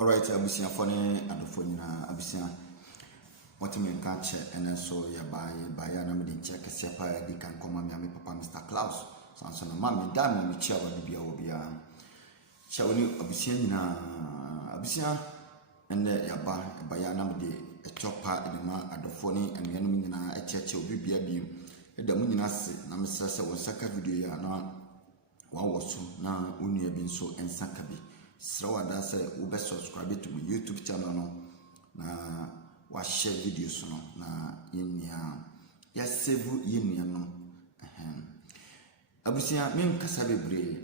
Alright, abusia fone adofo nyina abusia what me can check and so ya buy na me din check kese pa di kan koma me papa Mr. Klaus sanso na mama da me chia wa bibia obia chia woni abusia nyina abusia ene ya ba ya na me de echopa ene ma adofo ni anuanom nyina echeche obibia bi eda mu nyina se na me sese wo saka video ya na wa woso na onua bi nso ensaka bi Srawada say ube subscribe to my YouTube channel no na wa share videos no na yenya ya save yenya no abusia men kasa bebre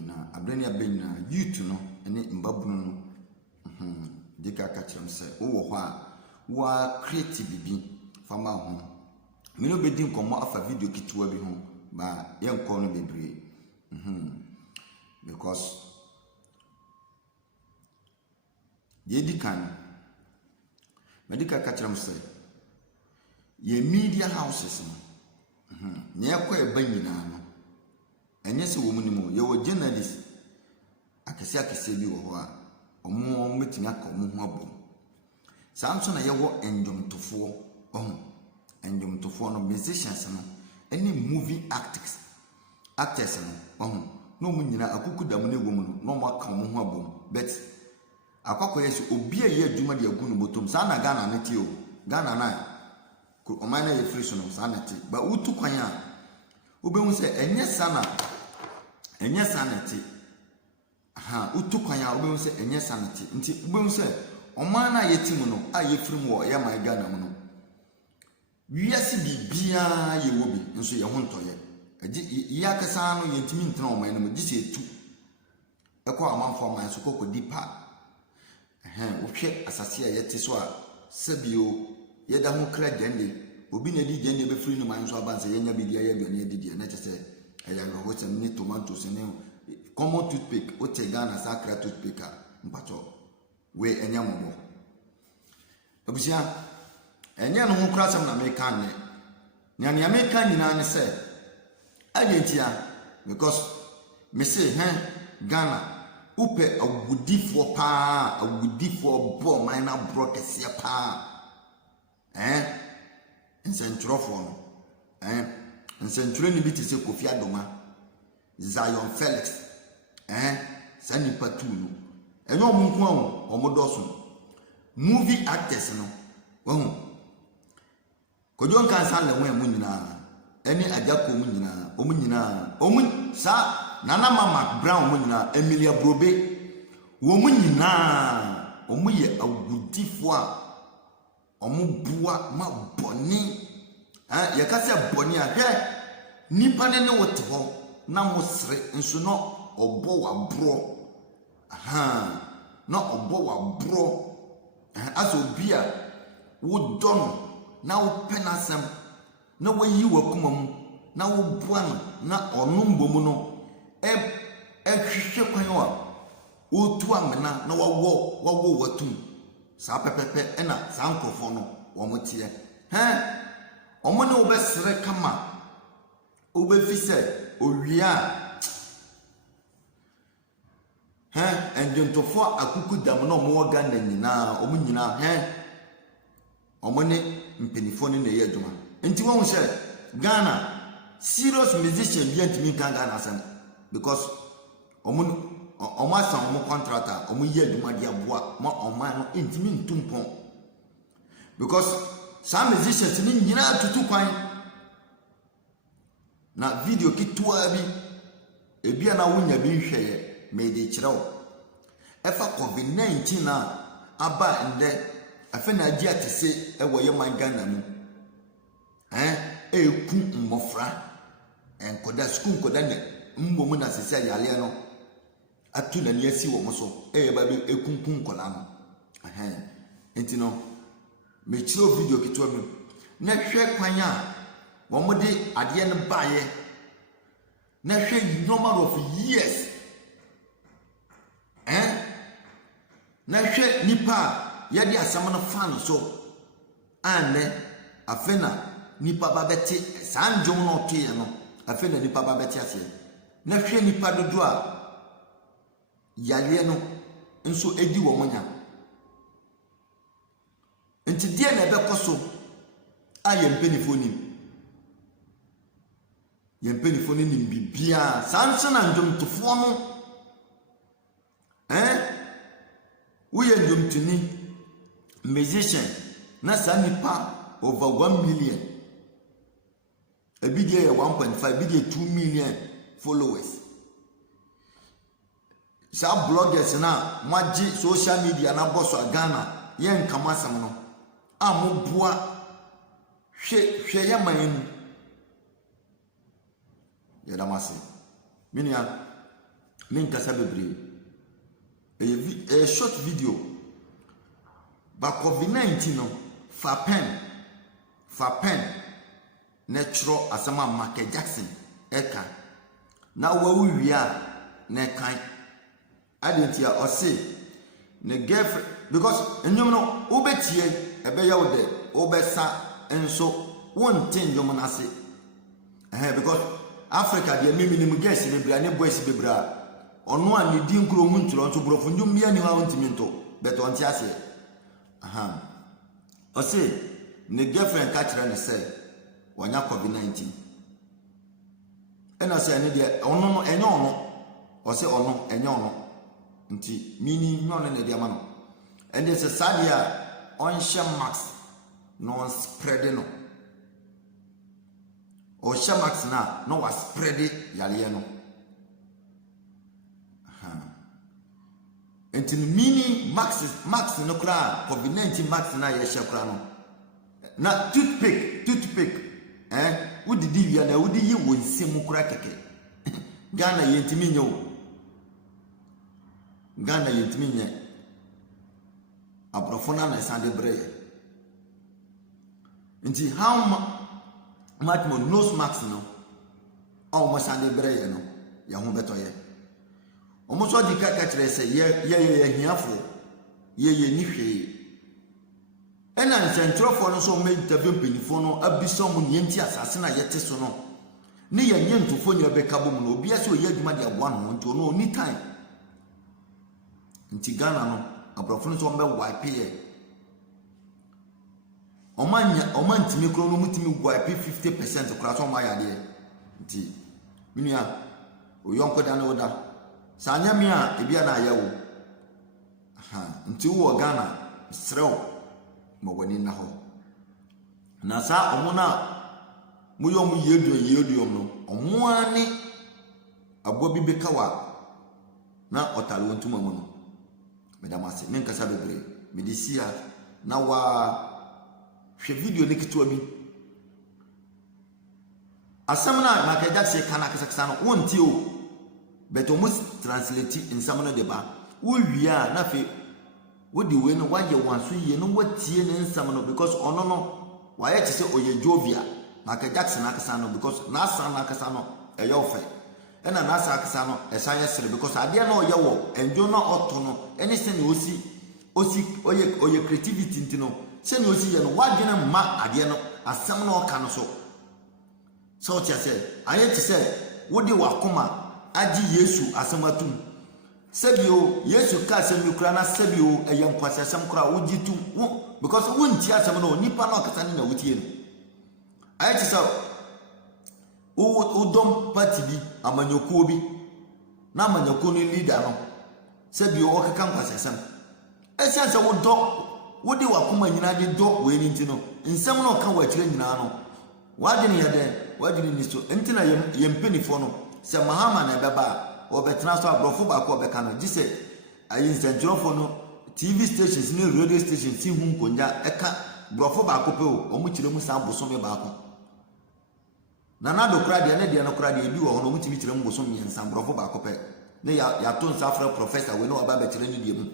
na abrani abenya YouTube no ene mbabunu no dika ka kyerem say wo ho a wa create bibi fama ho me no bedi nkomo afa video kituwa bi ho ba yenko no bebre because yedi kan medical catchram say ye media houses no ne yakwa e banyina no enye se wo munimo ye wo journalist akese bi wo ho a omo metina ka omo ho abom samso na ye wo enjomtofo enjomtofo no musicians no any movie actors no no mu nyina akukudam na egwo mu no mo aka omo ho abom but akwakọ yesu obi eye adwuma de agu no botom sa na Ghana ne ti o Ghana na ko o man na ye free so no sa na ti ba utu kwan a obehu se enye sana ti utu kwan a obehu se enye sana ti nti obehu se o man na ye ti mu no a ye free mu o ye man Ghana mu no wiase bibia ye wo bi nso ye ho ntoye ye akasa no ye ntimi ntena o man no gi se etu ekọ amanfo man so kokodi pa wohwe asase a yete so a sabio yeda ho kra gende obi na di gende be free no man so abanse yenya bidia ye gane didi na chese eya go sem ni tomatoes ne common toothpick o te Ghana sakra toothpick mpacho we enya mo obusia enya no ho kra sem na me kan ne nya me kan nyina ne se agentia because me say Ghana upe awudifo pa awudifo bo minor broadcast ya pa nsentrofo no nsentro ni biti se Kofi Adoma Zion Felix sani patulu enyo omunku ahụ omodoso movie actors no wahu kojo nkan san le wen mu nyina eni ajako mu nyina omu sa Nana Mama Brown munyina Emilia Brobe wo munyina omu ye awudifo a omu bua ma boni ye ka se boni a hwe nipa ne wote ho na mo sere nso no obo wa bro na obo wa bro aso bia wo don na wo penasem na wo yi wa kuma mu na wo bua na onum bomu no hwehwe kwan wa otu amena na wawo watum sa pepepe na sa nkofo no wo motie omo ne obesere kama obefise owia enjontofo akukudam na omo waga na nyina omo nyina omo ne mpenifo ne na ye adwuma enti won hye Ghana serious musician bi antimi kan Ghana san because omo asan omo contractor omo ye adwuma de aboa ma oman no intimi ntumpon because some musicians ni nyina tutu kwan na video kitwa bi ebia na wonya bi hweye me de kirewo efa COVID-19 na aba nde afa na agi atese ewo ye man Ghana mu eku mmofra enkoda school enkoda ne mbomu na sese yale no atu na ne asi wo mo so ba be ekunkun kola no enti no me chiro video kitwa mi na hwe kwan a wo mo de ade ne baaye na hwe number of years na hwe nipa ya de asam na fan so ane afena nipa ba beti sanjom no tie no afena nipa ba beti ase na hwe nipa dodo a yale no nso edi wo monya nti die na ebekoso a yempenifo nim bibia sanse na ndwomtofo no wo ye ndwomtuni musician na sa nipa over 1 million ebidie 1.5 ebidie 2 million followers. Sa bloggers na maji social media na boss Ghana yen kama sam no amobua hwe ya man ya damase minia min kasa bebre a short video ba COVID-19 no fa pen natural asama Michael Jackson eka na wawu wia na kan adentia or say ne girlfriend because enyum no obetie ebe ya wode obesa enso wonte nyum na ase because Africa de miminim girls bebra ne boys bebra ono a ne di nkuro mu nturo nso brofo nyum bia ni ha wontimi nto beto onti ase or say ne girlfriend ka kire ne say wanya COVID-19 ena say ne de ono no enyo ono or say ono enyo ono nti mini nyon na dia ma no and there's a sadia on shamax no spread no o shamax na no was spread yale no nti mini max no kra COVID-19 max na ye hye kra no na toothpick wodi divia na wodi yi wonsem kra keke Ghana yentimi nyo Ghana yentimi nye abrofona na sande breye nti how much more nose mask no o mo sande breye no ya ho beto ye o mo so di kaka kire se ye hiafo ye ni hwe ena nsentrofo no so me interview penifo no abiso mu ne nti asase na yete so no ne ye nyentofo nya be kabom no obi ase o ye adwuma de aboa no nti no ni time nti Ghana no abrofo so mbe wipe ye omantimi kro no mutimi wipe 50% kra so ma yade nti minia oyonko da no da sanya mi a ebia na ayawo nti wo Ghana srew mo wani na ho na sa omuna muyo yedo no omo ani abo bi bekawa na otalo ntuma mu no medamase men kasa bebre medisia na wa hwe video ne kitwa bi asam na Michael Jackson kana kasa no wonti o beto mus translate insam no de ba wo wia na fe wodi we no waje wanso ye no watie ne insam no because ono no waye ti se oye Jovia Michael Jackson akasa no because na asa na akasa no eyo fe ena na asa akasa no esanye sere because ade na oye wo enjo na oto no anything osi oye creativity ntino se ni osi ye no waje na ma ade no asam na oka no so tia se aye ti se wodi wakoma aji Yesu asamatum sebio Yesu ka asem kura na sebio eyam kwase asem kura wojitum because wonti asem no nipa na okata na wotie no aye ti se udom party bi amanyokuo bi na amanyokuo ni leader no sebio okaka kwase asem esense wodi wakoma nyina de do we ni ntino nsem na oka wa kire nyina no wadene yede ni so ntina yempenifo no se Mahama na beba obetena so abrofo ba ko obeka no gise ayin sentrofo no TV stations ni radio stations si hu nkonja eka brofo ba ko pe o mu kire mu san boso me ba ko na dokra de na de no kra de bi wo no mu timi kire mu boso me san brofo ba ko pe ne ya ton sa fra professor we no aba be kire ni de mu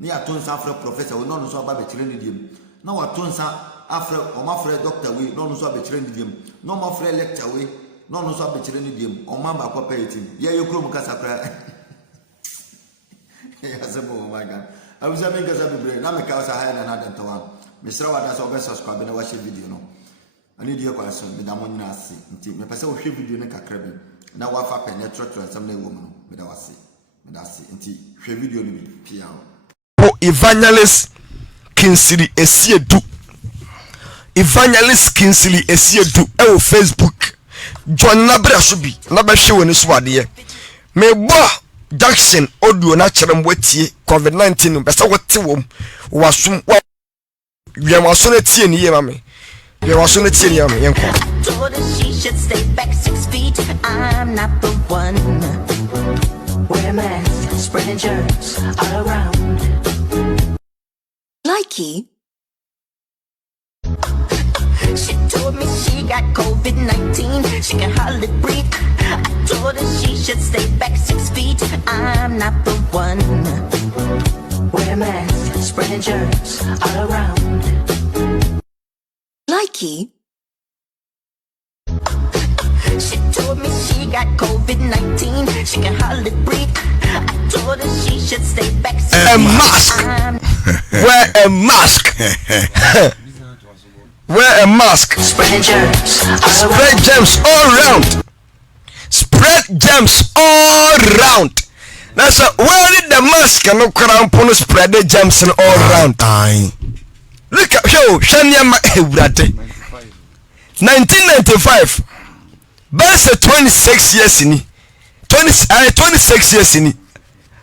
ne ya ton sa fra professor we no so aba be kire ni de mu na wa ton sa afre o ma fra doctor we no so aba kire ni de mu no ma fra lecturer we no so abechire ni dem o mama akwa etim ye yekrom kasa kra ya sebo my god abuza me kasa bibre na me ka sa haya na dan tawa misra wada so be subscribe na watch video no ani die kwa so me da mo nyina ase nti me pese wo hwe video ne kakra bi na wa fa pe ne trotro nsam na ewo mu no me da wase that's it. Nti hwe video ni bi pia Evangelist Kingsley Esiedu. Evangelist Kingsley Esiedu e Facebook. John Nabra so bi na ba hwe woni so ade me bo Jackson audio na kyerem watie COVID-19 no besa wote wom wasum wi waso na tie ni ye mame wi waso na tie ni mame yenko she should stay back 6 feet. I'm not the one. Wear a mask, spreading germs all around. Likey. She told me she got COVID-19. She can hardly breathe. I told her she should stay back 6 feet. I'm not the one. Wear a mask, spreading germs all around. Likey. She told me she got COVID-19. She can hardly breathe. I told her she should stay back. A mask. Wear a mask. Wear a mask. Spread germs. Spread germs all around. Spread germs all around. That's wearing the mask and no crown pon spread the germs all around. Look at Shania 1995. Best 26 years in 26 years in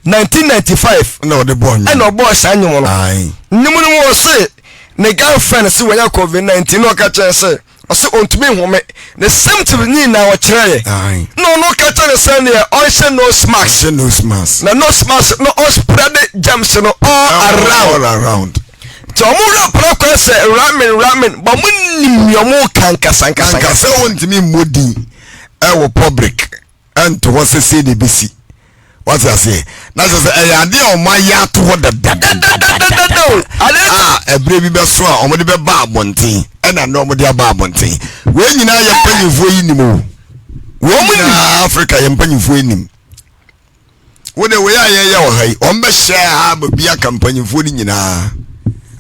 1995. No, the boy. I know boss annual. Nimu was say ne girlfriend see when COVID-19 no catch say I say on to me home the same to me now try. No catch the same there also no smash no smash. No smash no all spread the germs no all around. Tomura proko say ramen but mun yomo kanka sanka say want me modi e public and to what say the BC. What I say? That's say I dey on my ya to what the a baby be so o mo de be ba abonten e na no mo de ba abonten we nyina ya panyifo yinim o wo mo ni Africa ya panyifo yinim wo de we ya wo hai o mbe share ha ba bia kampanyifo ni nyina